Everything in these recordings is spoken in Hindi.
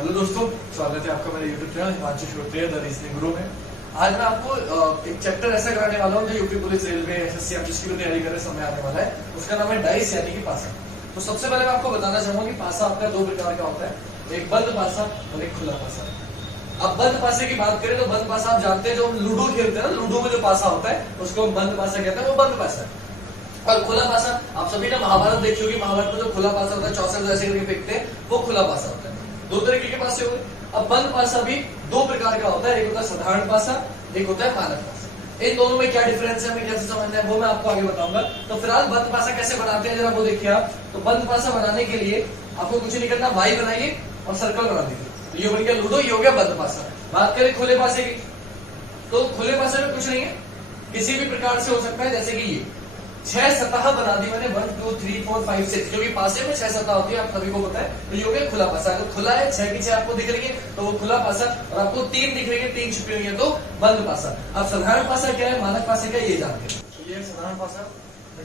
हेलो दोस्तों, स्वागत है आपका मेरे YouTube channel Himanshu Shrotriya the reasoning गुरु में। आज मैं आपको एक चैप्टर ऐसा कराने वाला हूँ जो यूपी पुलिस, रेलवे, एसएससी आप जिसकी भी तैयारी कर रहे समय आने वाला है। उसका नाम है डाइस यानी कि पासा। तो सबसे पहले मैं आपको बताना चाहूंगा कि पासा आपका दो प्रकार का होता है, एक बंद पासा और एक खुला पासा। अब बंद पासे की बात करें तो बंद पासा आप जानते हैं, जो हम लूडो खेलते हैं ना, लूडो में जो पासा होता है उसको हम बंद पासा कहते हैं, वो बंद पासा है। और खुला पासा आप सभी ने महाभारत देखी होगी, महाभारत में जो खुला पासा होता है 64 जैसे करके फेंकते हैं, वो खुला पासा होता है। दो तरीके के पासे हो गए। अब बंद पासा भी दो प्रकार का होता है, एक होता है साधारण पासा, एक होता है मानक पासा। इन दोनों में क्या डिफरेंस है, हमें कैसे समझना है, वो मैं आपको आगे बताऊंगा। तो फिलहाल बंद पासा कैसे बनाते हैं जरा वो देखिए आप। तो बंद पासा बनाने के लिए आपको कुछ नहीं करना, वाई बनाइए और सर्कल बना दीजिए। ये बन गया लूडो, ये हो गया बंद पासा। बात करें खुले पासे की, तो खुले पासे में कुछ नहीं है, किसी भी प्रकार से हो सकता है। जैसे कि ये 6 सतह बना दी मैंने, 1 2 3 4 5 6, क्योंकि पासे में 6 सतह होती है, आप सभी को पता है। तो ये हो गया खुला पासा। अगर खुला है 6 की 6 आपको दिख रही है तो वो खुला पासा, और आपको 3 दिख रही है, 3 छुपी हुई है तो बंद पासा। अब साधारण पासा क्या है, मानक पासा क्या है, ये जानते हैं। तो ये साधारण पासा,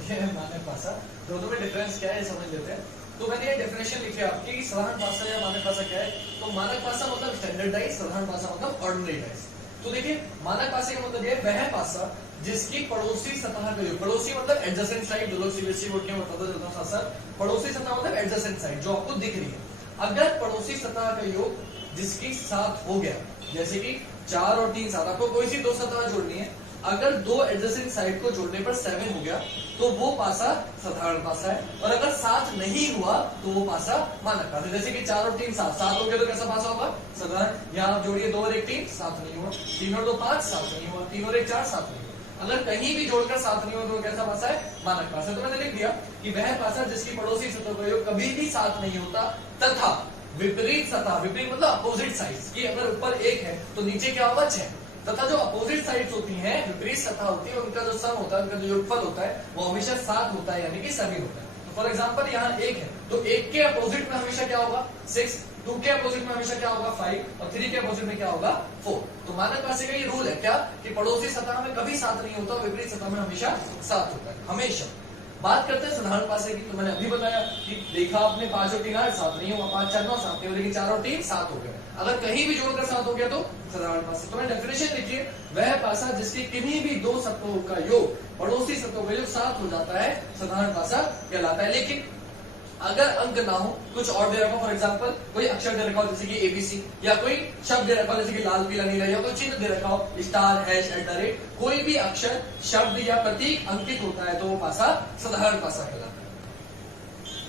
ये है मानक पासा। दोनों में डिफरेंस क्या है ये समझ लेते हैं। तो मैंने ये डेफिनेशन लिखी है आपकी, साधारण पासा या मानक पासा क्या है। तो मानक पासा मतलब स्टैंडर्ड डाइस, साधारण पासा मतलब ऑर्डिनरी डाइस। तो देखिए मानक पासे का मतलब ये वह पासा जिसकी पड़ोसी सतह का योग, पड़ोसी मतलब एडजेसेंट साइड, जो लोग सीबीएसई बोर्ड के बताते चलता हूं सर, पड़ोसी सतह मतलब एडजेसेंट साइड जो आपको दिख रही है। अगर पड़ोसी सतह का योग जिसकी 7 हो गया, जैसे कि 4 और 3 7, आपको कोई सी दो सतह जोड़नी है, अगर दो एडजेसेंट साइड को जोड़ने पर 7 हो गया तो वो पासा साधारण पासा है। और अगर 7 नहीं हुआ तो वो पासा मानक पासा। जैसे कि 4 और 3 7, 7 हो गया तो कैसा पासा होगा, साधारण। यहाँ आप जोड़िए 2 और 1 3, 7 नहीं हुआ, 3 और 2 5, 7 नहीं हुआ, 3 और 1 4, 7 नहीं हुआ। अगर कहीं भी जोड़कर 7 नहीं हुआ तो कैसा पासा है, मानक पासा। तो मैंने लिख दिया कि वह पासा जिसकी पड़ोसी सतह का योग कभी भी 7 नहीं होता तथा विपरीत सतह, विपरीत मतलब अपोजिट साइड्स की, अगर ऊपर 1 है तो नीचे क्या होगा 6, तथा जो अपोजिट साइड्स होती हैं, विपरीत सतह होती है, उनका जो सम होता है, उनका जो योगफल होता है वो हमेशा 7 होता है, यानी कि सभी होता है। तो फॉर एग्जांपल यहाँ 1 है तो 1 के अपोजिट में हमेशा क्या होगा 6, 2 के अपोजिट में हमेशा क्या होगा 5, और 3 के अपोजिट में क्या होगा 4। तो मानक पासे का ये रूल है क्या कि पड़ोसी सतह में कभी 7 नहीं होता, विपरीत सतह में हमेशा 7 होता है, हमेशा। बात करते हैं साधारण पासे की। तो मैंने अभी बताया कि देखा आपने 5 और 3 8, 7 नहीं हुआ, 5 4 9 7 नहीं हुआ, लेकिन 4 और 3 7 हो गया। अगर कहीं भी जोड़कर 7 हो गया तो साधारण पासा। तो मैं डेफिनेशन लिखिए, वह पासा जिसके किन्हीं भी दो सतहों का योग पड़ोसी सतहों का योग 7 हो जाता है, साधारण पासा कहलाता है। लेकिन अगर अंक ना हो, कुछ और दे रखा हो, फॉर एग्जांपल कोई अक्षर दे रखा हो जैसे कि एबीसी, या कोई शब्द दे रखा हो जैसे कि लाल पीला नीला, या कोई चिन्ह दे रखा हो स्टार हैश @ कोई भी अक्षर शब्द या प्रतीक अंकित होता है तो वो पासा साधारण पासा कहलाता है।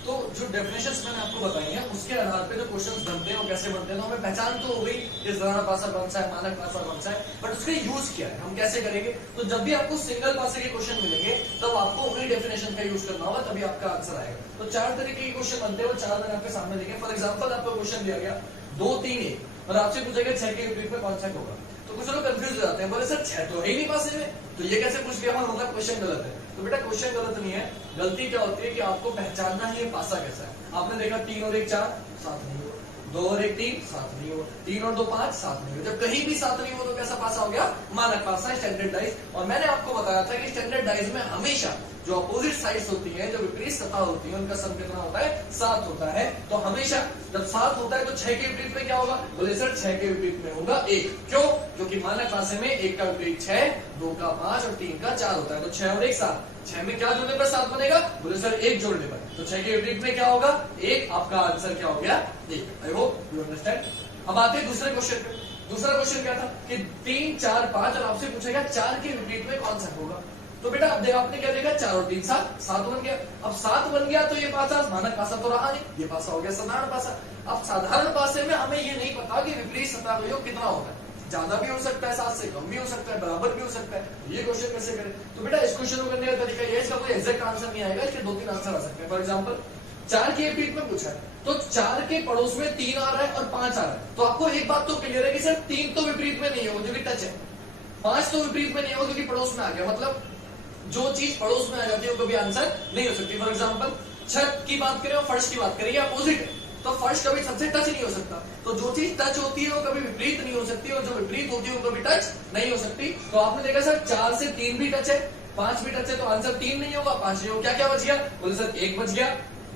तो जो डेफिनेशंस मैंने आपको बताई हैं उसके आधार पे जो क्वेश्चंस बनते हैं वो कैसे बनते हैं, तो हमें पहचान तो हो गई कि साधारण पासा कौन सा है, मानक पासा कौन सा है, बट उसका यूज क्या है, हम कैसे करेंगे। तो जब भी आपको सिंगल पासे के क्वेश्चन मिलेंगे तब आपको उन्हीं डेफिनेशन का यूज करना होगा, तभी आपका आंसर आएगा। तो 4 तरीके के क्वेश्चन बनते हैं, वो 4 मैंने आपके सामने देखे। फॉर एग्जाम्पल आपको क्वेश्चन दिया गया 2 3 1 और आपसे पूछा गया 6 के विपरीत में कौन सा होगा। तो कुछ लोग कंफ्यूज हो जाते हैं, बोले सर 6 तो है ही नहीं पासे में, तो ये कैसे पूछ लिया, मतलब क्वेश्चन गलत है। तो बेटा क्वेश्चन गलत नहीं है, गलती क्या होती है कि आपको पहचानना है ये पासा कैसा है। आपने देखा 3 और 1 4, 7 नहीं हुआ, 2 और 1 3, 7 नहीं हुआ, 3 और 2 5, 7 नहीं हुआ। जब कहीं भी 7 नहीं हुआ तो कैसा पासा हो गया, मानक पासा, स्टैंडर्ड डाइस। और मैंने आपको बताया था कि स्टैंडर्ड डाइस में हमेशा जो अपोजिट साइड्स होती हैं, जो विपरीत सतह होती है, उनका सम कितना होता है 7 होता है। तो हमेशा जब 7 होता है तो 6 के विपरीत में क्या होगा, बोले सर 6 के विपरीत में होगा 1। क्यों, क्योंकि मानक पासे में 1 का विपरीत 6, 2 का 5 और 3 का 4 होता है। तो 6 और 1 7, 6 में क्या जोड़ने पर 7 बनेगा, बोले सर 1 जोड़ने पर। तो 6 के विपरीत में क्या होगा 1, आपका आंसर क्या हो गया 1। I hope you understand. अब आते हैं दूसरे क्वेश्चन पे। दूसरा क्वेश्चन क्या था कि 3 4 5 और आपसे पूछेगा 4 के विपरीत में कौन सा होगा। तो बेटा अब आपने क्या देखा, 4 और 3 7, 7 बन गया। अब 7 बन गया तो ये पासा मानक पासा तो रहा नहीं, ये पासा हो गया साधारण पासा। अब साधारण पासे में हमें ये नहीं पता कि विपरीत सतह का योग कितना होता है, ज्यादा भी हो सकता है, 7 से कम भी हो सकता है, बराबर भी हो सकता है। ये क्वेश्चन कैसे करें। तो बेटा इस क्वेश्चन को करने का तरीका ये है, इसका कोई एग्जैक्ट आंसर नहीं आएगा, इसके 2-3 आंसर आ सकते हैं। फॉर एग्जाम्पल 4 के विपरीत में पूछा है तो 4 के पड़ोस में 3 आ रहा है और 5 आ रहा है, तो आपको एक बात तो क्लियर है कि सर 3 तो विपरीत में नहीं होगा क्योंकि टच है, 5 तो विपरीत में नहीं होगा क्योंकि पड़ोस में आ गया। मतलब जो चीज पड़ोस में आ जाती है वो कभी आंसर नहीं हो सकती। फॉर एग्जाम्पल छत की बात करें और फर्श की बात करें, ये अपोजिट है, तो फर्श कभी छत से टच नहीं हो सकता। तो जो चीज टच होती है वो कभी विपरीत नहीं हो सकती, और जो विपरीत होती है वो कभी टच नहीं हो सकती। तो आपने देखा सर 4 से 3 भी टच है, 5 भी टच है, तो आंसर 3 नहीं होगा, 5 नहीं होगा। क्या क्या बच गया, बोले सर 1 बच गया,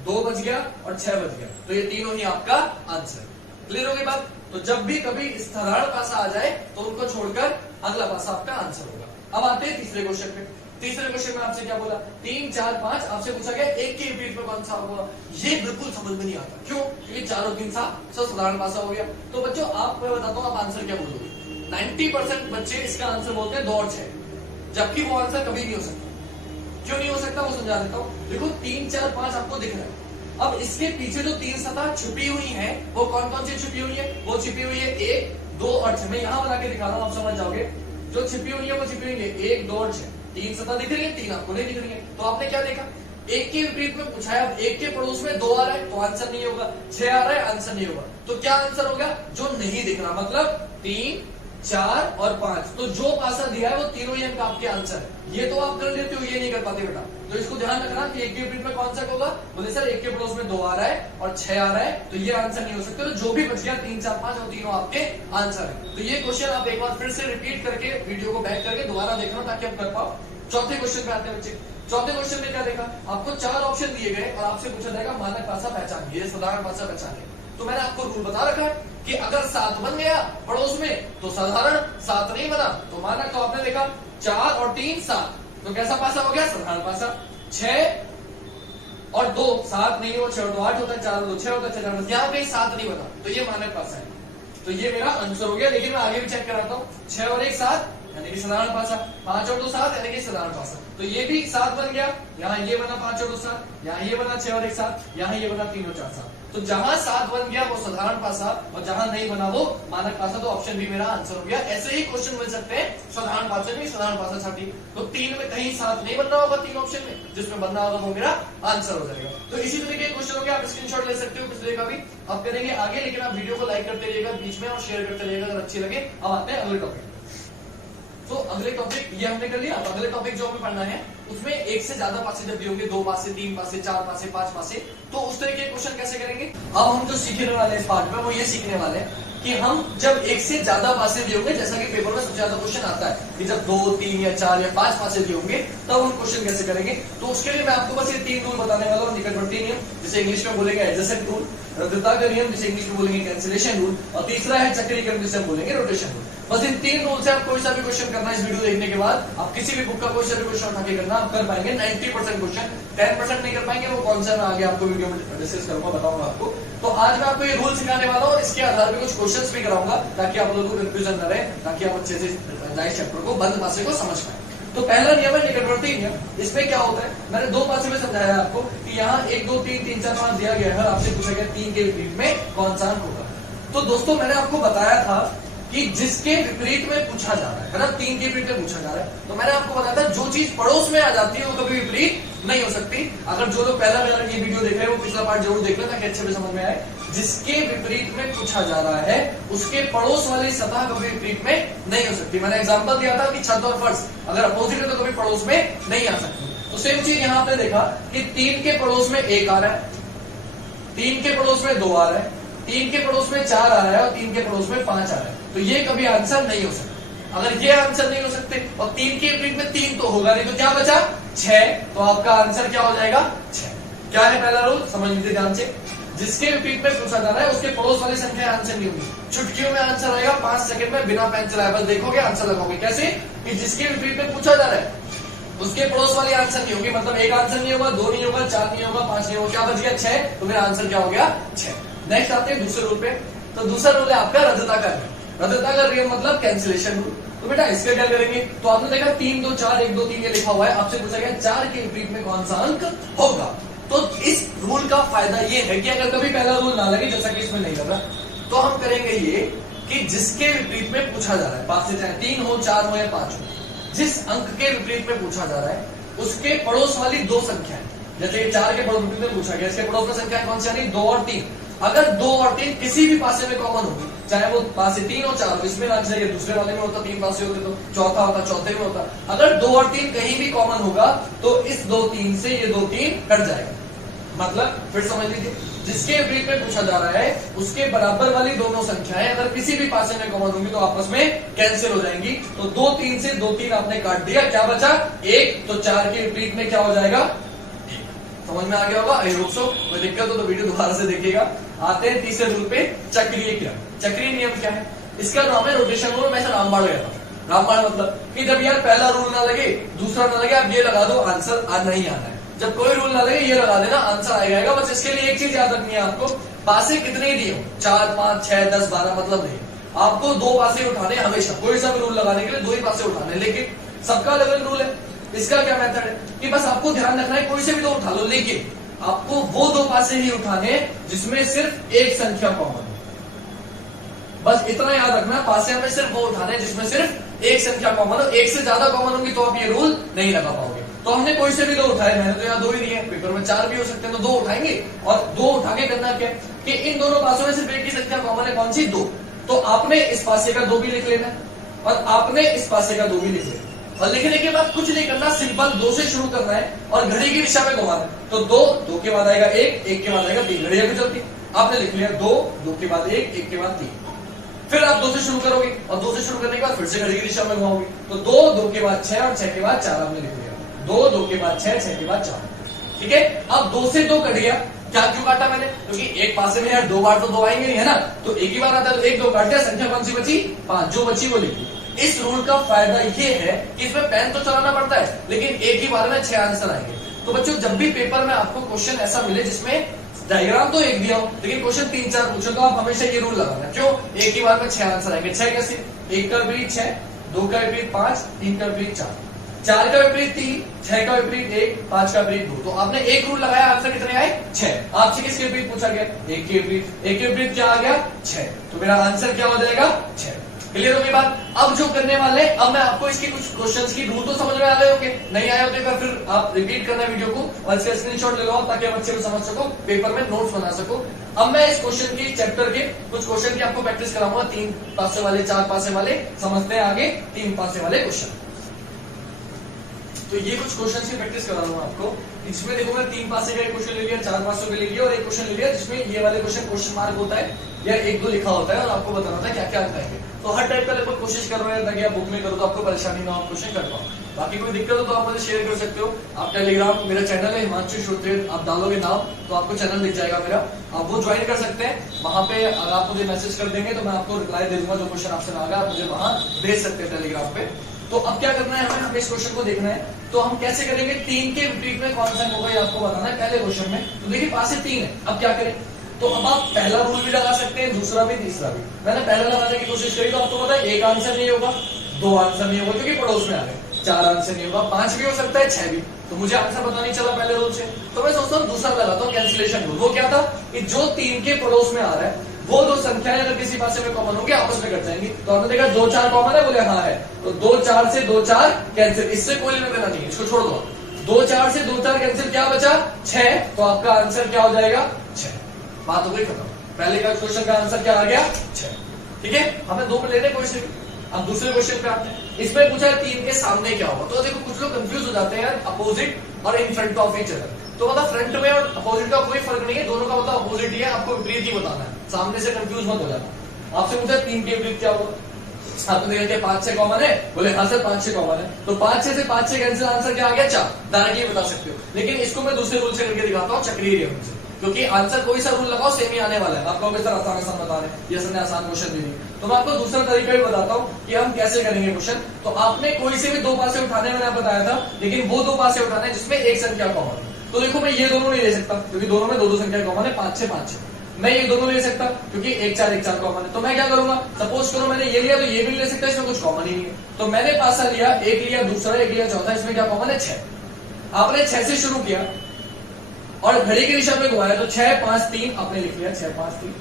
2 बच गया और 6 बच गया। तो ये तीनों ही आपका आंसर। क्लियर हो गई बात? तो जब भी कभी साधारण पासा आ जाए तो उनको छोड़कर अगला पासा आपका आंसर होगा। अब आते हैं तीसरे क्वेश्चन पे। तीसरे क्वेश्चन में आपसे क्या बोला, 3, 4, 5 आपसे पूछा गया एक के विपरीत में कौन सा होगा। ये बिल्कुल समझ में नहीं आता, क्यों? क्योंकि 4 और 3 साधारण पासा हो गया। तो बच्चों आप मैं बताता हूँ, आप आंसर क्या बोलोगे। 90% बच्चे इसका आंसर बोलते हैं 2 और 6, जबकि वो आंसर कभी नहीं हो सकता। क्यों नहीं हो सकता वो समझा देता हूँ। देखो 3, 4, 5 आपको दिख रहा है। अब इसके पीछे जो 3 सतह छुपी हुई है वो कौन कौन सी छुपी हुई है? वो छिपी हुई है 1, 2 और 6। मैं यहाँ बना के दिखा रहा हूँ, आप समझ जाओगे। जो छिपी हुई है वो छिपी हुई है 1, 2 और 6। 3 सतह दिख रही है, 3 आपको नहीं दिख रही है। तो आपने क्या देखा, एक के विपरीत में पूछा है। अब एक के पड़ोस में 2 आ रहा है तो आंसर नहीं होगा, 6 आ रहा है आंसर नहीं होगा। तो क्या आंसर होगा? जो नहीं दिख रहा, मतलब 3, 4 और 5। तो जो पासा दिया है वो तीनों ही अंक आपके आंसर है। ये तो आप कर लेते हो, ये नहीं कर पाते बेटा। तो इसको ध्यान रखना कि एक के विपरीत में कौन सा होगा। बोले सर एक के पड़ोस में 2 आ रहा है और 6 आ रहा है, तो ये आंसर नहीं हो सकते। तो जो भी बच गया 3, 4, 5 और तीनों आपके आंसर है। तो ये क्वेश्चन आप एक बार फिर से रिपीट करके वीडियो को बैक करके दोबारा देखना ताकि आप कर पाओ। चौथे क्वेश्चन पे आते हैं बच्चे। चौथे क्वेश्चन में क्या देखा, आपको 4 ऑप्शन दिए गए और आपसे पूछा जाएगा मानक पासा पहचानिए, साधारण पासा पहचानिए। तो मैंने आपको रूल बता रखा है कि अगर 7 बन गया पड़ोस में तो साधारण, 7 नहीं बना तो मानक। तो आपने देखा 4 और 3 7, तो कैसा पासा हो गया? साधारण पासा। 6 और 2 7 नहीं हो, 6 और 2 8 होता है, 4 और 2 6 होता है, 6 यहाँ पे 7 नहीं बना तो ये मानक पासा है। तो ये मेरा आंसर हो गया। लेकिन मैं आगे भी चेक कराता हूँ। 6 और 1 7 यानी कि साधारण पासा, 5 और 2 7 यानी कि साधारण पासा। तो ये भी 7 बन गया, यहाँ ये बना 5 और 2 7, यहाँ ये बना 6 और 1 7, यहाँ ये बना 3 और 4 7। तो जहां 7 बन गया वो साधारण पासा और जहां नहीं बना वो मानक पासा। तो ऑप्शन बी मेरा आंसर हो गया। ऐसे ही क्वेश्चन मिल सकते हैं साधारण पासा में, साधारण पासा छाटी। तो 3 में कहीं 7 नहीं बनना होगा, 3 ऑप्शन में जिसमें बनना होगा वो मेरा आंसर हो जाएगा। तो इसी तरीके के क्वेश्चन हो गया, आप स्क्रीनशॉट ले सकते हो पिछले का भी। आप करेंगे आगे, लेकिन आप वीडियो को लाइक करते रहिएगा बीच में और शेयर करते रहिएगा अगर अच्छी लगे। अब आते हैं अगले टॉपिक। तो अगले टॉपिक ये हमने कर लिया। तो अगले टॉपिक जो हमें पढ़ना है उसमें एक से ज्यादा पासे जब दिए होंगे, 2 पासे, 3 पासे, 4 पासे, 5 पासे, तो उस तरह के क्वेश्चन कैसे करेंगे। अब हम जो सीखने वाले इस पार्ट में वो ये सीखने वाले हैं कि हम जब एक से ज्यादा पासे दिए होंगे, जैसा कि पेपर में सबसे ज्यादा क्वेश्चन आता है कि जब 2, 3 या 4 या 5 पासे दिए होंगे तब हम क्वेश्चन कैसे करेंगे। तो उसके लिए मैं आपको बस ये 3 रूल बताने वाला हूँ। निकटवर्ती नियम, जिसे इंग्लिश में बोलेंगे एडजेसेंट रूल, रद्दता का नियम जिसे इंग्लिश में बोलेंगे कैंसिलेशन रूल, और तीसरा है चक्रीकरण जिसे हम बोलेंगे रोटेशन रूल। बस इन 3 रूल से आप कोई सा भी क्वेश्चन करना इस वीडियो देखने के बाद, आप किसी भी बुक का कोई सा भी क्वेश्चन उठा के करना, आप कर पाएंगे 90% क्वेश्चन। 10% नहीं कर पाएंगे, वो कौन सा मैं आगे आपको वीडियो में डिस्कस करूंगा, बताऊंगा आपको। तो आज मैं आपको ये रूल सिखाने वाला हूँ और इसके आधार पर कुछ क्वेश्चंस भी कराऊंगा ताकि आप लोगों को कंफ्यूजन न रहे, ताकि आप अच्छे से इस चैप्टर को, बंद पासे को समझ पाए। तो पहला नियम है निकटवर्ती नियम। इसमें क्या होता है, मैंने 2 पासे में समझाया आपको कि यहाँ 1, 2, 3, 3, 4, 5 दिया गया है। आपसे पूछा गया 3 के विपरीत में कौन सा अंक होगा। तो दोस्तों मैंने आपको बताया था कि जिसके विपरीत में पूछा जा रहा है ना, 3 के विपरीत में पूछा जा रहा है, तो मैंने आपको बताया था जो चीज पड़ोस में आ जाती है वो कभी विपरीत नहीं हो सकती। अगर जो लोग पहला ये वीडियो देख रहे हैं वो पिछला पार्ट जरूर देख लें ताकि अच्छे से समझ में आए। जिसके विपरीत में पूछा जा रहा है उसके पड़ोस वाली सतह कभी विपरीत में नहीं हो सकती। मैंने एग्जांपल दिया था कि छत और फर्श अगर अपोजिट है तो कभी पड़ोस में नहीं आ सकती। तो सेम चीज यहाँ आपने देखा कि 3 के पड़ोस में 1 आ रहा है, 3 के पड़ोस में 2 आ रहा है, 3 के पड़ोस में 4 आ रहा है और 3 के पड़ोस में 5 आ रहा है। तो ये कभी आंसर नहीं हो सकता। अगर ये आंसर नहीं हो सकते और 3 के विपरीत में 3 तो होगा नहीं, तो क्या बचा 6। तो आपका आंसर क्या हो जाएगा 6। क्या है पहला रूल, समझ लीजिए ध्यान से। जिसके विपरीत में पूछा जा रहा है उसके पड़ोस वाली संख्या आंसर नहीं होगी। चुटकियों में आंसर आएगा 5 सेकंड में, बिना पेन चलाए बस देखोगे आंसर लगाओगे। कैसे कि जिसके विपरीत में पूछा जा रहा है उसके पड़ोस वाली आंसर नहीं होगी, मतलब एक आंसर नहीं होगा, 2 नहीं होगा, 4 नहीं होगा, 5 नहीं होगा। क्या बच गया 6। तो मेरा आंसर क्या हो गया 6। नेक्स्ट आते हैं दूसरे रूल पे। तो दूसरा रूल है आपका रद्दता का नियम। रद्दता का नियम मतलब कैंसिलेशन रूल। तो बेटा इसका क्या करेंगे, तो आपने देखा 3, 2, 4, 1, 2, 3 ये लिखा हुआ है। आपसे पूछा गया 4 के विपरीत में कौन सा अंक होगा। तो इस रूल का फायदा ये है कि अगर कभी पहला रूल ना लगे, जैसा कि इसमें नहीं लग रहा, तो हम करेंगे ये कि जिसके विपरीत में पूछा जा रहा है, पास से चाहे 3 हो, 4 हो या 5 हो, जिस अंक के विपरीत में पूछा जा रहा है उसके पड़ोस वाली 2 संख्याएं, जैसे 4 के पड़ोस में पूछा गया, इसके पड़ोस में संख्या कौन सी यानी 2 और 3। अगर 2 और 3 किसी भी पासे में कॉमन होगी, चाहे वो पासे 3 और 4 हो, इसमें ना चाहिए दूसरे वाले में होता, 3 पासे होते तो चौथा होता, चौथे में होता। अगर 2 और 3 कहीं भी कॉमन होगा तो इस 2 3 से ये 2 3 कट जाएगा। मतलब फिर समझ लीजिए, जिसके विपरीत में पूछा जा रहा है उसके बराबर वाली दोनों संख्याएं अगर किसी भी पासे में कॉमन होंगी तो आपस में कैंसिल हो जाएंगी। तो 2 3 से 2 3 आपने काट दिया, क्या बचा 1। तो 4 के विपरीत में क्या हो जाएगा 1। समझ में आ गया होगा, आई होप सो। कोई दिक्कत हो तो वीडियो दोबारा से देखिएगा। आते हैं तीसरे रूल पे, चक्रीय क्रिया। चक्रीय नियम क्या है? इसका नाम है रोटेशन रूल। मैं रामबाण गया था। रामबाण मतलब कि जब यार पहला रूल ना लगे, दूसरा ना लगे, आप ये लगा दो, आंसर नहीं आना है। जब कोई रूल ना लगे ये लगा देना, आंसर आएगा। बस इसके लिए एक चीज याद रखनी है आपको, पासे कितने दिए हो, 4, 5, 6, 10, 12 मतलब नहीं, आपको 2 पासे उठाने हमेशा। कोई सा भी रूल लगाने के लिए 2 ही पासे उठाने, लेकिन सबका अलग अलग रूल है। इसका क्या मेथड है कि बस आपको ध्यान रखना है कोई से भी 2 उठा लो, लेकिन आपको वो 2 पासे ही उठाने जिसमें सिर्फ एक संख्या कॉमन हो। बस इतना याद रखना, पासे में सिर्फ वो उठाने जिसमें सिर्फ एक संख्या कॉमन हो। एक से ज्यादा कॉमन होगी तो आप ये रूल नहीं लगा पाओगे। तो हमने कोई से भी 2 उठाए, मैंने तो यहाँ 2 ही दिए, पेपर में 4 भी हो सकते हैं, तो 2 उठाएंगे। और 2 उठा के करना क्या कि इन दोनों पासों में सिर्फ एक ही संख्या कॉमन है, कौन सी? 2। तो आपने इस पासे का 2 भी लिख लेना और आपने इस पासे का 2 भी लिख लेना। और लिखने के बाद कुछ नहीं करना, सिंपल 2 से शुरू करना है और घड़ी की दिशा में घुमाना है। तो 2 के बाद आएगा 1, 1 के बाद आएगा 3, घड़ी अभी चलती। आपने लिख लिया 2 के बाद 1, 1 के बाद 3। फिर आप 2 से शुरू करोगे और 2 से शुरू करने के बाद फिर से घड़ी की दिशा में घुमाओगे। तो 2 के बाद 6 और 6 के बाद 4 आपने लिख लिया। 2 के बाद 6, 6 के बाद 4। ठीक है, अब 2 से 2 कट गया। क्या क्यों काटा मैंने? क्योंकि एक पासे में यार 2 बार तो 2 आएंगे नहीं, है ना? तो एक ही बार आता है, तो 1, 2 काट दिया, संख्या कौन सी बची? 5। जो बची वो लिखी। इस रूल का फायदा ये है कि इसमें पेन तो चलाना पड़ता है, लेकिन एक ही बार में 6 आंसर आएंगे। तो बच्चों, जब भी पेपर में आपको क्वेश्चन ऐसा मिले जिसमें डायग्राम तो एक दिया हो लेकिन क्वेश्चन 3-4 पूछो, तो आप हमेशा ये रूल लगाना। क्यों? एक ही बार में 6 आंसर आएंगे। 6 कैसे? 1 का विपरीत 6, 2 का विपरीत 5, 3 का विपरीत 4, 4 का विपरीत 3, 6 का विपरीत 1, 5 का विपरीत 2। तो आपने एक रूल लगाया, आंसर कितने आए? 6। आपसे किसके विपरीत पूछा गया? 1 के विपरीत। 1 के विपरीत क्या आ गया? 6। तो मेरा आंसर क्या हो जाएगा? 6। क्लियर होगी बात? अब जो करने वाले, अब मैं आपको इसके कुछ क्वेश्चंस की रूल तो समझ में आ गए होंगे। नहीं आए हो तो एक बार फिर आप रिपीट करना वीडियो को और इसका स्क्रीनशॉट ले लो आप, ताकि आप अच्छे से समझ सको, पेपर में नोट्स बना सको। अब मैं इस क्वेश्चन की, चैप्टर के कुछ क्वेश्चन की आपको प्रैक्टिस कराऊंगा। 3 पासे वाले, 4 पासे वाले, समझते हैं आगे 3 पासे वाले क्वेश्चन। तो ये कुछ क्वेश्चन की प्रैक्टिस करा दूंगा आपको। इसमें देखो, मैं 3 पासे का एक क्वेश्चन ले लिया, 4 पासों का ले लिया और एक क्वेश्चन ले लिया जिसमें ये वाले क्वेश्चन मार्क होता है या 1-2 लिखा होता है और आपको बताना होता है क्या क्या आएंगे। तो हर टाइप का लगभग कोशिश कर रहे हैं ताकि आप बुक में करो तो आपको परेशानी ना हो, क्वेश्चन कर पाओ। बाकी कोई दिक्कत हो तो आप मुझे शेयर कर सकते हो। आप टेलीग्राम, मेरा चैनल है हिमांशु श्रोत्रिय, आप डालोगे नाम तो आपको चैनल दिख जाएगा मेरा, आप वो ज्वाइन कर सकते हैं। वहां पे अगर आप मुझे मैसेज कर देंगे तो मैं आपको रिप्लाई दे दूंगा। जो क्वेश्चन आपसे मांगा आप मुझे वहां भेज सकते हैं टेलीग्राम पे। तो अब क्या करना है हमें इस क्वेश्चन को देखना है। तो हम कैसे करेंगे? 3 के विपरीत में कौन सा होगा ये आपको बताना है पहले क्वेश्चन में। तो देखिए पासे 3 है, अब क्या करें? तो अब आप पहला रूल भी लगा सकते हैं, दूसरा भी, तीसरा भी। मैंने पहला लगाने की कोशिश करी तो आपको पता है एक आंसर नहीं होगा, 2 आंसर नहीं होगा क्योंकि पड़ोस में आ गए, 4 आंसर नहीं होगा, 5 भी हो सकता है, 6 भी। तो मुझे आंसर पता नहीं चला पहले रूल से, तो मैं सोचता हूँ दूसरा लगाता हूँ, कैंसिलेशन रूल। वो क्या था कि जो 3 के पड़ोस में आ रहा है वो 2 संख्याएं अगर किसी पासे में कॉमन होगी आपस में कट जाएंगी। तो आपने देखा 2, 4 कॉमन है, बोले हाँ है, तो 2, 4 से 2, 4 कैंसिल, इससे कोई लेना देना नहीं है, इसको छोड़ दो। 2, 4 से 2, 4 कैंसिल, क्या बचा? 6। तो आपका आंसर क्या हो जाएगा? 6। बात हो गई खत्म। पहले का क्वेश्चन का आंसर क्या आ गया? 6। ठीक है, हमें 2 पे लेने क्वेश्चन। अब दूसरे क्वेश्चन पे आते हैं। इसमें पूछा है 3 के सामने क्या होगा। तो देखो कुछ लोग कंफ्यूज हो जाते हैं यार, अपोजिट और in front of each other. तो मतलब फ्रंट में और अपोजिट का कोई फर्क नहीं है, दोनों का मतलब अपोजिट ही है, आपको विपरीत ही बताना है, सामने से कंफ्यूज मत हो जाना। आपसे पूछा 3 के विपरीत क्या होगा, आपने देखा 5, 6 कॉमन है, बोले हाँ सर 5, 6 कॉमन है, तो 5, 6 से 5, 6 कैंसिल, आंसर क्या आ गया? 4। डायरेक्टली बता सकते हो, लेकिन इसको मैं दूसरे रूल से करके दिखाता हूँ, चक्रीय नियम से, क्योंकि आंसर कोई सा रूल लगाओ सेम ही आने वाला है। आपको सर आसान आसान बता रहे हैं, ये सर ने आसान क्वेश्चन भी नहीं, तो मैं आपको दूसरा तरीका भी बताता हूँ कि हम कैसे करेंगे क्वेश्चन। तो आपने कोई से भी 2 पासे उठाने मैंने बताया था, लेकिन वो 2 पासे उठाने जिसमें एक संख्या कॉमन है। तो देखो मैं ये दोनों नहीं ले सकता क्योंकि दोनों में 2-2 संख्या कॉमन है, 5, 6, 5, 6। मैं ये दोनों ले सकता क्योंकि 1, 4, 1, 4 कॉमन है। तो मैं क्या करूंगा, सपोज करो मैंने ये लिया तो ये भी ले सकता है, इसमें कुछ कॉमन ही नहीं है। तो मैंने पासा लिया, एक लिया, दूसरा, एक लिया, चौथा, इसमें क्या कॉमन है? 6। आपने 6 से शुरू किया और घड़ी की दिशा में घुमाया तो 6, 5, 3 आपने लिख लिया, 6, 5, 3।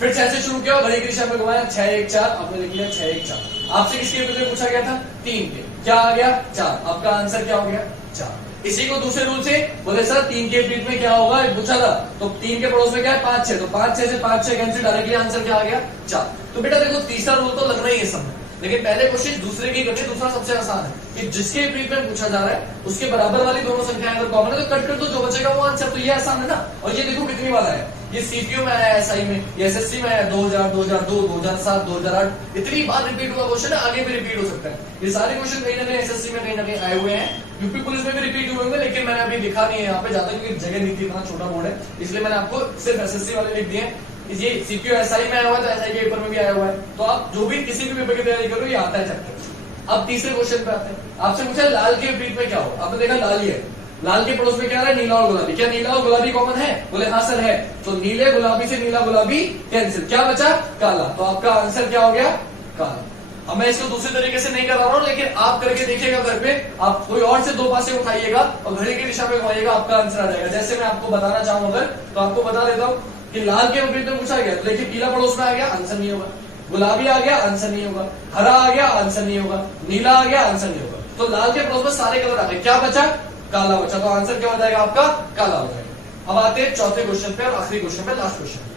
फिर 6 से शुरू किया और घड़ी की दिशा में घुमाया, 6, 1, 4 आपने लिख लिया, 6, 1, 4। आपसे किसके विपरीत पूछा गया था? 3 के, क्या आ गया? 4। आपका आंसर क्या हो गया? 4। इसी को दूसरे रूल से बोले सर 3 के विपरीत में क्या होगा, पूछा था, तो 3 के पड़ोस में क्या है? 5, 6, तो 5, 6 से 5, 6 कैंसिल, डायरेक्टली आंसर क्या आ गया? 4। तो बेटा देखो तीसरा रूल तो लगना ही है सब, लेकिन पहले क्वेश्चन दूसरे की करनी, दूसरा सबसे आसान है कि जिसके विपरीत में पूछा जा रहा है उसके बराबर वाली दोनों संख्याएं अगर कॉमन है तो कट कर दो, जो बचेगा वो आंसर। तो ये आसान है ना। और ये देखो कितनी वाला है, ये सीपीयू में आया, एसआई में, ये एसएससी में आया 2000, 2002, 2007, 2008, इतनी बार रिपीट हुआ क्वेश्चन है, आगे भी रिपीट हो सकता है। ये सारे क्वेश्चन कहीं ना कहीं एसएससी में कहीं ना कहीं आए हुए हैं, यूपी पुलिस में भी रिपीट हुए होंगे, लेकिन मैंने अभी लिखा नहीं है यहाँ पे ज्यादा, क्योंकि जगह नहीं थी, इतना छोटा बोर्ड है, इसलिए मैंने आपको सिर्फ एसएससी वाले लिख दिए। ये सीपीयू एसआई में आया हुआ है, तो एसआई के पेपर में भी आया हुआ है, तो आप जो भी किसी भी पेपर की तैयारी करो, ये आता है चैप्टर। अब तीसरे क्वेश्चन पे आते हैं। आपसे पूछा लाल के विपरीत में क्या हो, आपने देखा लाल ही है, लाल के पड़ोस में क्या है, नीला और गुलाबी। क्या नीला और गुलाबी कॉमन है? बोले हाँ सर है। तो नीले गुलाबी से नीला गुलाबी कैंसिल, क्या बचा? काला। तो आपका आंसर क्या हो गया? काला। अब मैं इसको दूसरे तरीके से नहीं कर रहा हूं, लेकिन आप करके देखिएगा घर पे, आप कोई और से 2 पासे उठाइएगा और घड़ी की दिशा में घुमाइएगा, आपका आंसर आ जाएगा। जैसे मैं आपको बताना चाहूं अगर, तो आपको बता देता हूं कि लाल के विपरीत में पूछा गया, तो देखिए पीला पड़ोस में आ गया, आंसर नहीं होगा। गुलाबी आ गया, आंसर नहीं होगा। हरा आ गया, आंसर नहीं होगा। नीला आ गया, आंसर नहीं होगा। तो लाल के पड़ोस में सारे कलर आ गए, क्या बचा? काला बचा। तो आंसर क्या हो जाएगा आपका? काला हो जाएगा। अब आते हैं चौथे क्वेश्चन पे और आखिरी क्वेश्चन पे, लास्ट क्वेश्चन।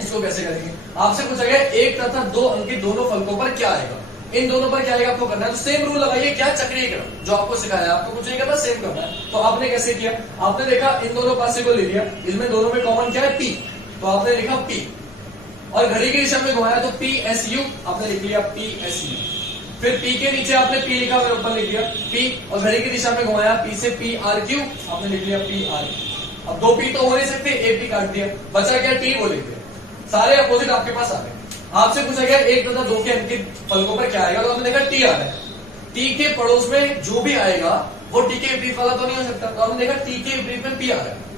इसको कैसे करेंगे? आपसे पूछा गया 1 तथा 2 अंकित दोनों फलकों पर क्या आएगा। इन दोनों पर क्या आएगा आपको करना है, तो सेम रूल लगाइए, क्या चक्रीय क्रम जो आपको सिखाया, आपको कुछ नहीं करना, सेम करना है। तो आपने कैसे किया? आपने देखा इन दोनों पासे को ले लिया, इसमें दोनों में कॉमन क्या है? पी। तो आपने लिखा पी, और घड़ी की दिशा में घुमाया तो पी एस यू, आपने लिख लिया पी एस यू। फिर पी के नीचे आपने पी लिखा, फिर ऊपर लिख दिया पी, और घड़ी की दिशा में घुमाया पी से पी आर क्यू, आपने लिख लिया पी आर क्यू। अब 2 पी तो हो नहीं सकते, एक पी काट दिया, बचा क्या? टी, वो लिख दिया। सारे अपोजिट आपके पास आ गए। आपसे पूछा गया 1 तथा 2 के अंकित फलकों पर क्या आएगा, तो आपने देखा टी आ रहा है। टी के पड़ोस में जो भी आएगा वो टी के विपरीत वाला तो नहीं हो सकता, तो आपने देखा टी के विपरीत में पी आ रहा है।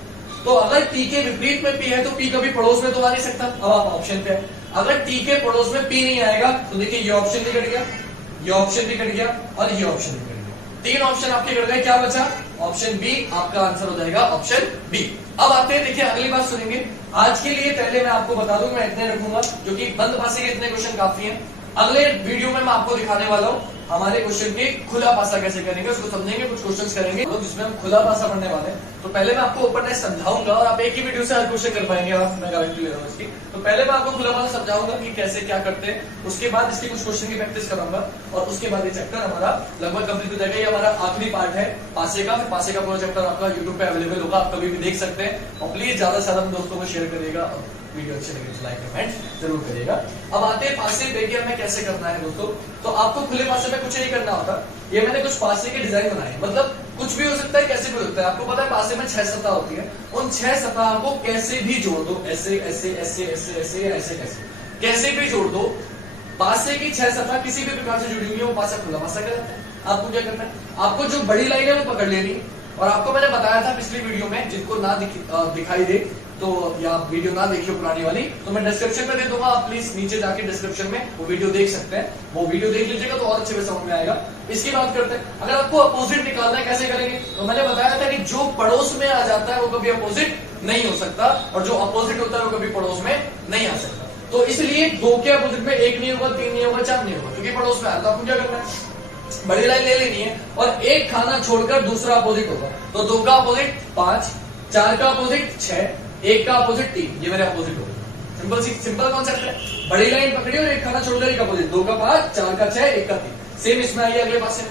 तो अगर टी के विपरीत में पी है तो पी कभी पड़ोस में तो आ नहीं सकता। अब आप ऑप्शन पे, अगर टी के पड़ोस में पी नहीं आएगा तो देखिए ये ऑप्शन भी कट गया, ये ऑप्शन भी कट गया, और ये ऑप्शन भी कट गया। 3 ऑप्शन आपके कट गए, क्या बचा? Option B. आपका आंसर हो जाएगा ऑप्शन बी। अब आते हैं, देखिए अगली बात सुनेंगे। आज के लिए पहले मैं आपको बता दूं, मैं इतने रखूंगा क्योंकि बंद पासे के इतने क्वेश्चन काफी हैं। अगले वीडियो में मैं आपको दिखाने वाला हूं हमारे क्वेश्चन के खुला पासा कैसे करेंगे, उसको समझेंगे, कुछ क्वेश्चंस करेंगे जिसमें हम खुला पासा पढ़ने वाले हैं। तो पहले मैं आपको ओपननेस समझाऊंगा, और आप एक ही वीडियो से हर क्वेश्चन कर पाएंगे, आप, मैं गारंटी ले रहा हूँ इसकी। तो पहले मैं आपको खुला पासा समझाऊंगा कि कैसे क्या करते हैं, उसके बाद इसके कुछ क्वेश्चन की प्रैक्टिस कराऊंगा, और उसके बाद ये चैप्टर हमारा लगभग कंप्लीट हो जाएगा। ये हमारा आखिरी पार्ट है पासे का। फिर पासे का पूरा चैप्टर आपका यूट्यूब पे अवेलेबल होगा, आप कभी भी देख सकते हैं। और प्लीज ज्यादा से ज्यादा दोस्तों को शेयर करिएगा, वीडियो अच्छे लगे तो लाइक कमेंट जरूर करिएगा। अब आते हैं पासे पे हमें कैसे करना है दोस्तों। तो आपको खुले पासे में कुछ नहीं करना होता। ये मैंने कुछ पासे के डिजाइन बनाए, मतलब कुछ भी हो सकता है, कैसे भी हो सकता है। आपको पता है पासे में 6 सतह होती है, उन 6 सतह को कैसे भी जोड़ दो, ऐसे ऐसे ऐसे ऐसे ऐसे या ऐसे कैसे भी जोड़ दो। पासे की 6 सतह किसी भी प्रकार से जुड़ी हुई है, वो पासा खुला पासा कहलाता है। आपको क्या करना है, आपको जो बड़ी लाइन है वो पकड़ लेनी है। और आपको मैंने बताया था पिछली वीडियो में, जिनको ना दिखाई दे तो, या वीडियो ना देखियो पुरानी वाली, तो मैं डिस्क्रिप्शन में दे दूंगा, आप प्लीज नीचे जाके डिस्क्रिप्शन में वो वीडियो देख सकते हैं। वो वीडियो देख लीजिएगा तो और अच्छे से समझ में आएगा। इसकी बात करते हैं, अगर आपको अपोजिट निकालना है कैसे करेंगे, तो मैंने बताया था कि जो पड़ोस में आ जाता है वो कभी अपोजिट नहीं हो सकता, और जो अपोजिट होता है वो कभी पड़ोस में नहीं आ सकता। तो इसलिए 2 के अपोजिट में 1 नहीं होगा, 3 नहीं होगा, 4 नहीं होगा, क्योंकि पड़ोस में आया। तो आपको क्या करना है, बड़ी लाइन ले लेनी है, और एक खाना छोड़कर दूसरा अपोजिट होगा। तो 2 का अपोजिट 5, 4 का अपोजिट 6, 1 का अपोजिट 3, ये मेरे अपोजिट होगा। सिंपल कॉन्सेप्ट है। बड़ी लाइन पकड़ी और एक खाना छोड़कर एक अपोजिट, 2 का 5, 4 का 6, 1 का 3। सेम इसमें आइए अगले पासे में,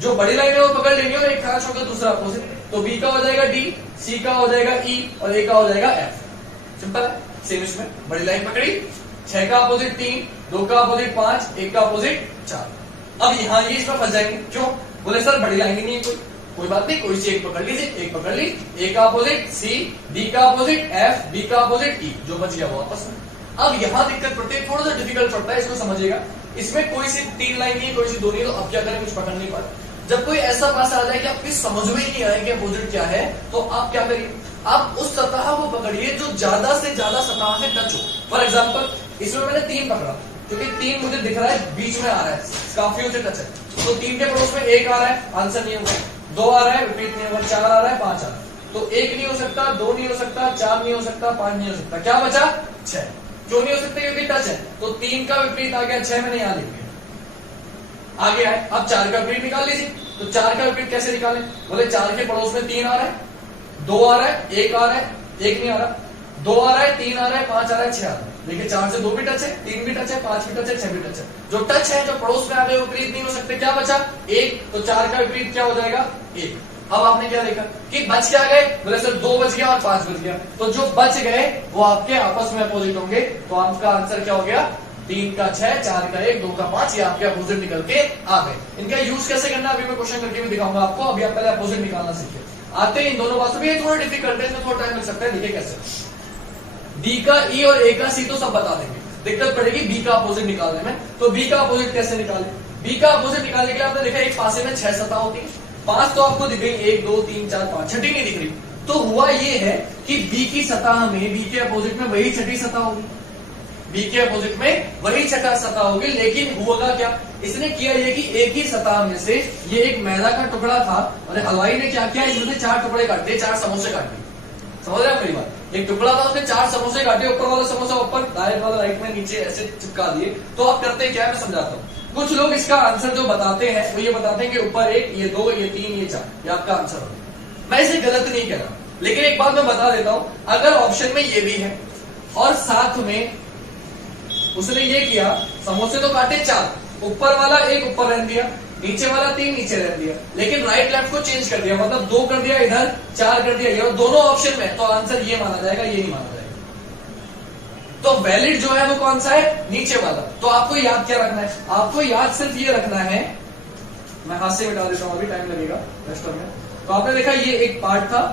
जो बड़ी लाइन है वो पकड़ लेंगे और एक खाना छोड़कर दूसरा अपोजिट। तो बी का हो जाएगा डी, सी का हो जाएगा ई, और ए का हो जाएगा एफ। सिंपल है। सेम इसमें बड़ी लाइन पकड़ी, 6 का अपोजिट 3, 2 का अपोजिट 5, 1 का अपोजिट 4। अब यहाँ ये इसमें फंस जाएंगे, क्यों? बोले सर बड़ी लाइन ही नहीं है कोई बात नहीं, कोई सी एक पकड़ लीजिए, एक पकड़ ली। ए का अपोजिट सी, डी का अपोजिट एफ, बी का अपोजिट ई, जो बच गया वो आपस में। अब यहाँ दिक्कत पड़ती है, थोड़ा सा डिफिकल्ट पड़ता है, इसको समझिएगा। इसमें कोई सी 3 लाइन नहीं है, कोई सी 2 नहीं है, तो अब क्या करें, कुछ पकड़ नहीं पाए। जब कोई ऐसा पासा आ जाए कि आपकी समझ में ही नहीं आए कि अपोजिट क्या है, तो आप क्या करिए, आप उस सतह को पकड़िए जो ज्यादा से ज्यादा सतह से टच हो। फॉर एग्जाम्पल इसमें मैंने 3 पकड़ा, क्योंकि 3 मुझे दिख रहा है, बीच में आ रहा है, काफी से टच है। तो 3 के पड़ोस में 1 आ रहा है, आंसर नहीं होगा। 2 आ रहा है, विपरीत नहीं होगा। 4 आ रहा है, 5 आ रहा है। तो 1 नहीं हो सकता, 2 नहीं हो सकता, 4 नहीं हो सकता, 5 नहीं हो सकता। क्या बचा? 6। क्यों नहीं हो सकता? क्योंकि टच है। तो 3 का विपरीत आ गया, 6 मैंने यहां लिख दिया, आ गया है। अब 4 का विपरीत निकाल लीजिए। तो 4 का विपरीत कैसे निकालें? बोले 4 के पड़ोस में 3 आ रहा है, 2 आ रहा है, 1 आ रहा है, 1 नहीं आ रहा, 2 आ रहा है, 3 आ रहा है, 5 आ रहा है, 6 आ रहा है। देखिए 4 से 2 भी टच है, 3 भी टच है, 5 भी टच है, 6 भी टच है। जो टच है, जो पड़ोस में आ गए, वो विपरीत नहीं हो सकते। क्या बचा? 1। तो 4 का विपरीत क्या हो जाएगा? 1। अब आपने क्या देखा कि बच क्या गए, बोले सर 2 बच गया और 5 बच गया, तो जो बच गए वो आपके आपस में अपोजिट होंगे, तो आपका आंसर क्या हो गया, 3 का 6, 4 का 1, 2 का 5, ये आपके अपोजिट निकल के आ गए। इनका यूज कैसे करना अभी मैं क्वेश्चन करके भी दिखाऊंगा आपको, अभी आप पहले अपोजिट निकालना सीखे। आते हैं इन दोनों बातों में, ये थोड़ा डिफिकल्ट है, इसमें थोड़ा टाइम लग सकता है। देखिए कैसे, बी का ई और ए का सी तो सब बता देंगे, दिक्कत पड़ेगी बी का अपोजिट निकालने में। तो बी का अपोजिट कैसे निकाले, बी का अपोजिट निकालने के लिए आपने देखा एक पासे में 6 सतह होती है, 5 तो आपको दिख गई, 1 2 3 4 5, छठी नहीं दिख रही। तो हुआ ये है कि बी की सतह में, बी के अपोजिट में वही छठी सतह होगी, बी के अपोजिट में वही छठा सतह होगी, लेकिन हुआ क्या, इसने किया ये कि एक ही सतह में से ये एक मैदा का टुकड़ा था और हलवाई ने क्या किया, इसमें से 4 टुकड़े काट दिए, 4 समोसे काट दिए। समझ रहे हैं मेरी बात, एक टुकड़ा था उसने 4 समोसे काटे, ऊपर वाला समोसा ऊपर, दाएं वाला राइट में, नीचे ऐसे चिपका दिए। तो आप करते क्या है मैं समझाता हूँ। कुछ लोग इसका आंसर जो बताते हैं वो ये बताते हैं कि ऊपर 1, ये 2, ये 3, ये 4, ये आपका आंसर होगा। मैं इसे गलत नहीं कह रहा, लेकिन एक बात मैं बता देता हूं, अगर ऑप्शन में ये भी है और साथ में उसने ये किया, समोसे तो काटे 4, ऊपर वाला 1 ऊपर रहने दिया, नीचे वाला 3 नीचे रहने दिया, लेकिन राइट लेफ्ट को चेंज कर दिया, मतलब 2 कर दिया इधर, 4 कर दिया इधर, दोनों ऑप्शन में, तो आंसर ये माना जाएगा, ये नहीं माना जाएगा। तो वैलिड जो है वो कौन सा है, नीचे वाला। तो आपको याद क्या रखना है, आपको याद सिर्फ ये रखना है, मैं हाथ से मिटा देता हूं, अभी टाइम लगेगा रेस्टर में। तो आपने देखा ये एक पार्ट था,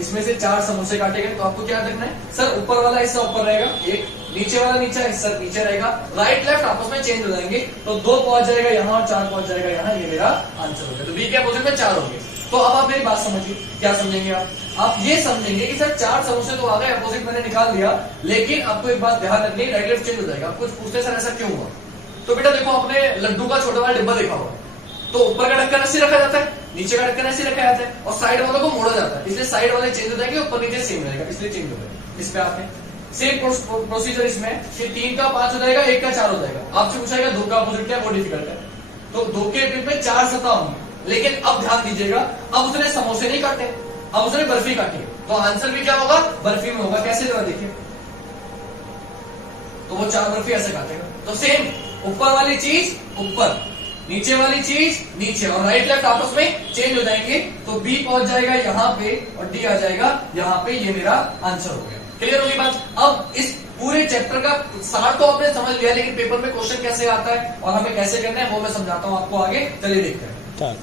इसमें से 4 समोसे काटे गए, तो आपको क्या रखना है, सर ऊपर वाला हिस्सा ऊपर रहेगा, एक नीचे वाला नीचे हिस्सा नीचे रहेगा, राइट लेफ्ट आपस में चेंज हो जाएंगे, तो 2 पहुंच जाएगा यहाँ और 4 पहुंच जाएगा यहाँ, ये मेरा आंसर हो गया। तो बी के अपोजिट में 4 हो गए। तो अब आप मेरी बात समझिए, क्या समझेंगे आप ये समझेंगे कि सर 4 समोसे तो आ गए, अपोजिट मैंने निकाल दिया, लेकिन आपको एक बात ध्यान रखनी है, राइट लेफ्ट चेंज हो जाएगा। आप कुछ पूछते सर ऐसा क्यों हुआ, तो बेटा देखो आपने लड्डू का छोटा वाला डिब्बा देखा होगा, तो ऊपर का ढक्कन ऐसे रखा जाता है, नीचे का ढक्कन ऐसे रखा जाता है और साइड वालों को मोड़ा जाता है, इसलिए साइड वाले चेंज हो जाएंगे, ऊपर नीचे सेम रहेगा, इसलिए चेंज हो जाएगा। इस पे आपने सेम प्रोसीजर इसमें कि 3 का 5 हो जाएगा, 1 का 4 हो जाएगा। आपसे पूछाएगा 2 का अपोजिट क्या, वो डिफिकल्ट है, तो 2 के अपोजिट में 4 सतह होंगी, लेकिन अब ध्यान दीजिएगा, अब उसने समोसे नहीं काटे, अब उसने बर्फी काटी, तो आंसर भी क्या होगा, बर्फी में होगा। कैसे जरा देखिए, तो वो 4 बर्फी ऐसे काटेगा, तो सेम ऊपर वाली चीज ऊपर, नीचे वाली चीज नीचे, और राइट लेफ्ट आपस में चेंज हो जाएंगे, तो बी पहुंच जाएगा यहाँ पे और डी आ जाएगा यहाँ पे, ये मेरा आंसर हो गया। क्लियर होगी बात। अब इस पूरे चैप्टर का सार तो आपने समझ लिया, लेकिन पेपर में क्वेश्चन कैसे आता है और हमें कैसे करना है वो मैं समझाता हूँ आपको आगे, चलिए देखते हैं।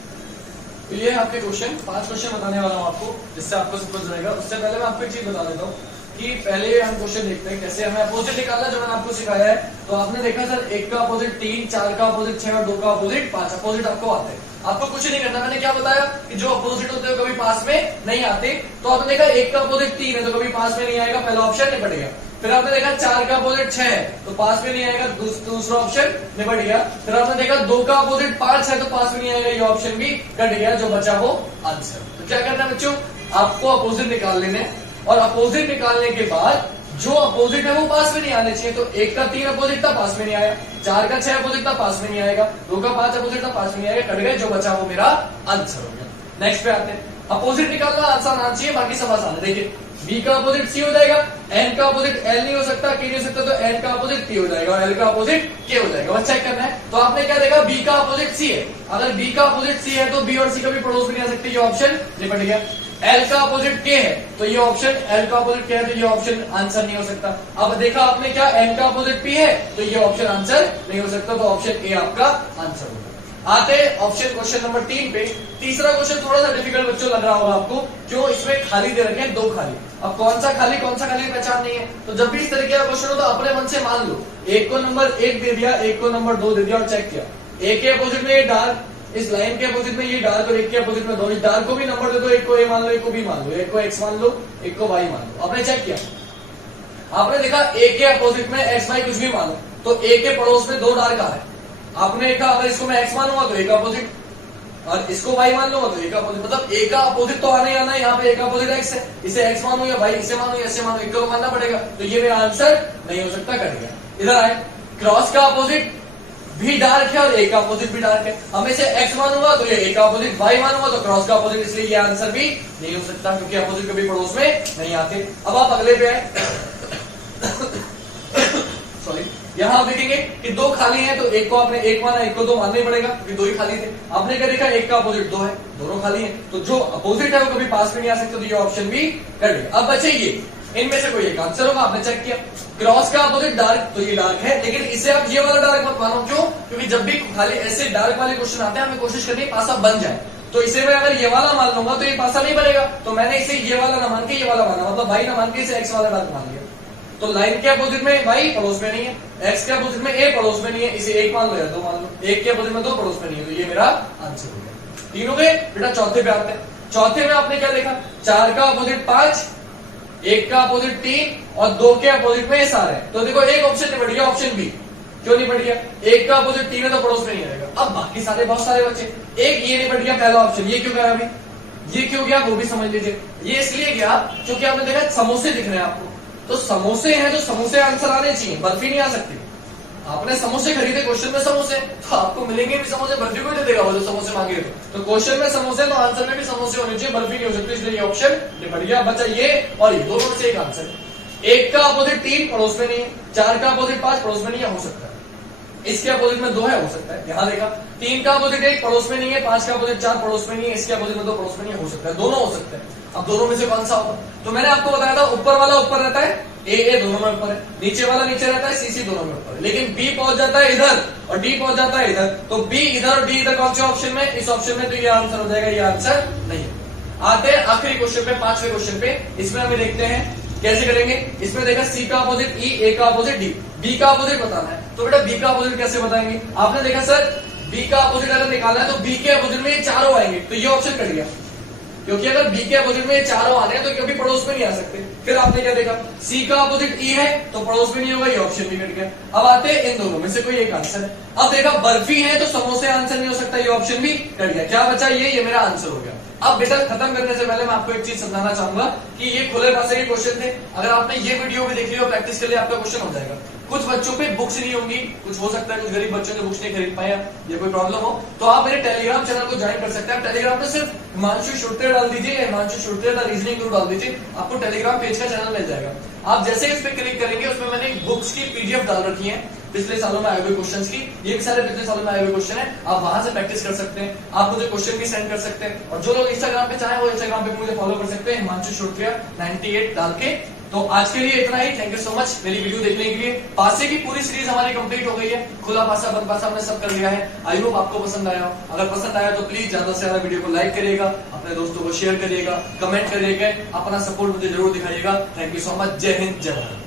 तो ये आपके क्वेश्चन, 5 क्वेश्चन बताने वाला हूँ आपको, जिससे आपको सब कुछ रहेगा। उससे पहले मैं आपको एक चीज बता देता हूँ कि पहले हम क्वेश्चन देखते हैं कैसे हमें अपोजिट निकालना, जो मैंने आपको सिखाया है। तो आपने देखा सर 1 का अपोजिट 3, 4 का अपोजिट 6 और 2 का अपोजिट 5, अपोजिट आपको आते हैं। आपको कुछ नहीं करना, मैंने क्या बताया कि जो अपोजिट होते हैं कभी पास में नहीं आते। तो आपने देखा 1 का अपोजिट 3 है तो कभी पास में नहीं आएगा, पहला ऑप्शन निपट गया। फिर आपने देखा 4 का अपोजिट 6 है तो पास में नहीं आएगा, दूसरा ऑप्शन निपट गया। फिर आपने देखा 2 का अपोजिट 5 है तो पास में नहीं आएगा, ये ऑप्शन भी कट गया, जो बचा वो आंसर। तो क्या करना है बच्चों, आपको अपोजिट निकाल लेने, और अपोजिट निकालने के बाद जो अपोजिट है वो पास में नहीं आने चाहिए। तो 1 का 3 अपोजिट था, पास में नहीं आया, 4 का 6 अपोजिट था, पास में नहीं आएगा, 2 का 5 अपोजिट था, पास में नहीं आएगा, कट गए, जो बचा वो मेरा आंसर हो गया। नेक्स्ट पे आते हैं, अपोजिट निकालना आसान आना चाहिए, बाकी सब आसान है। देखिए बी का अपोजिट सी हो जाएगा, एन का अपोजिट एल नहीं हो सकता, के नहीं हो सकता, तो एन का अपोजिट के हो जाएगा और एल का अपोजिट के हो जाएगा। बस चेक करना है। तो आपने क्या देखा, बी का अपोजिट सी है, अगर बी का अपोजिट सी है तो बी और सी कभी पड़ोस में नहीं आ सकते, ये ऑप्शन निपट गया। एल का अपोजिट के है तो ये ऑप्शन, एल का अपोजिट के है तो ये ऑप्शन आंसर नहीं हो सकता। अब देखा आपने क्या, एन का अपोजिट पी है तो ये ऑप्शन आंसर नहीं हो सकता, तो ऑप्शन ए आपका आंसर होगा। आते ऑप्शन क्वेश्चन नंबर 3 पे। तीसरा क्वेश्चन थोड़ा सा डिफिकल्ट बच्चों लग रहा होगा आपको, क्यों, इसमें खाली दे रखे हैं 2 खाली। अब कौन सा खाली पहचान नहीं है, तो जब भी इस तरीके का क्वेश्चन हो तो अपने मन से मान लो, एक को नंबर 1 दे दिया, एक को नंबर 2 दे दिया और चेक किया, एक के अपोजिट में ये डार्क, इस लाइन के अपोजिट में ये डार्क और एक के अपोजिट में 2, इस डार्क को भी नंबर दे दो, एक को ए मान लो, एक को बी मान लो, एक को एक्स मान लो, एक को वाई मान लो। आपने चेक किया, आपने देखा ए के अपोजिट में एक्स वाई कुछ भी मान लो, तो ए के पड़ोस में 2 डार्क आ रहे हैं। आपने देखा अगर इसको मैं एक्स मानूंगा तो ए का अपोजिट, और इसको वाई मान लूंगा तो ए का अपोजिट, मतलब ए का अपोजिट तो आना ही आना है। यहाँ पे ए का अपोजिट एक्स है, इसे एक्स मानू या वाई, इसे मानू या ऐसे मानू, एक को मानना पड़ेगा, तो ये मेरा आंसर नहीं हो सकता, कट गया। इधर आए, क्रॉस का अपोजिट भी डार्क है और ए का अपोजिट भी डार्क है, हम इसे एक्स मानूंगा तो ये ए का अपोजिट, वाई मानूंगा तो क्रॉस का अपोजिट, इसलिए ये आंसर भी नहीं हो सकता, क्योंकि अपोजिट कभी पड़ोस में नहीं आते। अब आप अगले पे आए सॉरी, यहाँ आप देखेंगे कि दो खाली हैं, तो एक को आपने एक माना, एक को दो मानना ही पड़ेगा क्योंकि दो ही खाली थे। आपने क्या देखा, एक का अपोजिट दो है, दोनों खाली हैं, तो जो अपोजिट है वो कभी पास में नहीं आ सकते, तो ये ऑप्शन भी कर लिया। अब बचे ये, इनमें से कोई एक आंसर होगा, आपने चेक किया। क्रॉस का अपोजिट डार्क, तो ये डार्क है, लेकिन इसे आप ये वाला डार्क मत मानो। क्यों? क्योंकि जब भी खाली ऐसे डार्क वाले क्वेश्चन आते हैं हमें कोशिश करनी है पासा बन जाए, तो इसे मैं अगर ये वाला मान लूंगा तो ये पासा नहीं बनेगा, तो मैंने इसे ये वाला ना मान के ये वाला माना, मतलब वाई ना मान के इसे एक्स वाला डार्क मान लिया। तो लाइन के अपोजिट में वाई पड़ोस में नहीं है, एक्स के अपोजिट में ए पड़ोस में नहीं है, इसे एक मान लो या दो मान लो, एक के अपोजिट में दो पड़ोस में नहीं है, तो ये मेरा आंसर हो गया। तीन हो गए बेटा। चौथे पे आते हैं। चौथे में आपने क्या देखा, 4 का अपोजिट 5, 1 का अपोजिट 3 और 2 के अपोजिट में सारे। तो देखो एक ऑप्शन नहीं बढ़ गया, ऑप्शन बी। क्यों नहीं बढ़ गया? 1 का अपोजिट 3 है तो पड़ोस में नहीं आएगा। अब बाकी सारे बहुत सारे बच्चे, एक ये नहीं बढ़ गया पहला ऑप्शन, ये क्यों गया अभी, ये क्यों गया वो भी समझ लीजिए। ये इसलिए गया क्योंकि आपने देखा समोसे दिख रहे हैं आपको, तो समोसे हैं तो समोसे आंसर आने चाहिए, बर्फी नहीं आ सकती। आपने समोसे खरीदे, क्वेश्चन में समोसे, तो आपको मिलेंगे भी समोसे, बर्फी को ही दे देगा वो जो समोसे मांगे। तो क्वेश्चन में समोसे तो आंसर में भी समोसे होने चाहिए, बर्फी नहीं हो सकती, इसलिए ये ऑप्शन निपट गया। बचा ये और ये, दोनों में से एक आंसर। 1 का अपोजिट 3 पड़ोस में नहीं है, 4 का अपोजिट 5 पड़ोस में नहीं है, हो सकता है। इसके अपोजिट में 2 है, हो सकता है। यहां देखा 3 का अपोजिट 1 पड़ोस में नहीं है, 5 का अपोजिट 4 पड़ोस में नहीं है, इसके अपोजिट में 2 पड़ोस में नहीं है, हो सकता है। दोनों हो सकते हैं। अब दोनों में से कौन सा होगा? तो मैंने आपको बताया था ऊपर वाला ऊपर रहता है, ए दोनों में ऊपर है, नीचे वाला नीचे रहता है, सी दोनों में ऊपर है, लेकिन बी पहुंच जाता है इधर और डी पहुंच जाता है इधर, तो बी इधर और डी इधर कौन से ऑप्शन में? इस ऑप्शन में, तो ये आंसर हो जाएगा, ये आंसर नहीं है। आते हैं आखिरी क्वेश्चन पे, 5वें क्वेश्चन पे। इसमें हमें देखते हैं कैसे करेंगे। इसमें देखा सी का अपोजिट ई, ए का अपोजिट डी, बी का अपोजिट बताना है। तो बेटा बी का अपोजिट कैसे बताएंगे? आपने देखा सर बी का अपोजिट अगर निकालना है तो बी के अपोजिट में ये चारों आएंगे, तो ये ऑप्शन कट गया, क्योंकि अगर बी के अपोजिट में ये चारों आने हैं तो कभी पड़ोस में नहीं आ सकते। फिर आपने क्या देखा, सी का अपोजिट ई है तो पड़ोस में नहीं होगा, ये ऑप्शन भी कट गया। अब आते हैं इन दोनों में से कोई एक आंसर है। अब देखा बर्फी है तो समोसे आंसर नहीं हो सकता, ये ऑप्शन भी कट गया। क्या बचा? ये मेरा आंसर हो गया। अब बेटा खत्म करने से पहले मैं आपको एक चीज समझाना चाहूंगा कि ये खुले पासे के क्वेश्चन थे। अगर आपने ये वीडियो भी देख लिया और प्रैक्टिस के लिए आपका क्वेश्चन हो जाएगा। कुछ बच्चों पे बुक्स नहीं होंगी, कुछ हो सकता है कुछ गरीब बच्चों ने बुक्स नहीं खरीद पाया या कोई प्रॉब्लम हो, तो आप मेरे टेलीग्राम चैनल को ज्वाइन कर सकते हैं। टेलीग्राम पे सिर्फ हिमांशु शुरते डाल दीजिए, हिमांशु शुरते द रीजनिंग गुरु डाल दीजिए, आपको टेलीग्राम पेज का चैनल मिल जाएगा। आप जैसे इस पे क्लिक करेंगे उसमें मैंने बुक्स की पीडीएफ डाल रखी है पिछले सालों में आए हुए क्वेश्चंस की, ये भी सारे पिछले सालों में आए हुए क्वेश्चन है, आप वहां से प्रैक्टिस कर सकते हैं। आप मुझे क्वेश्चन भी सेंड कर सकते हैं, और जो लोग इंस्टाग्राम पे चाहे वो इंस्टाग्राम पे मुझे फॉलो कर सकते हैं, हिमांशु शुरतिया 98 डाल के। तो आज के लिए इतना ही। थैंक यू सो मच मेरी वीडियो देखने के लिए। पासे की पूरी सीरीज हमारी कंप्लीट हो गई है, खुला पासा बंद पासा हमने सब कर लिया है। आई होप आपको पसंद आया हो। अगर पसंद आया तो प्लीज ज्यादा से ज्यादा वीडियो को लाइक करिएगा, अपने दोस्तों को शेयर करिएगा, कमेंट करिएगा, अपना सपोर्ट मुझे जरूर दिखाइएगा। Thank you so much. जय हिंद, जय भारत।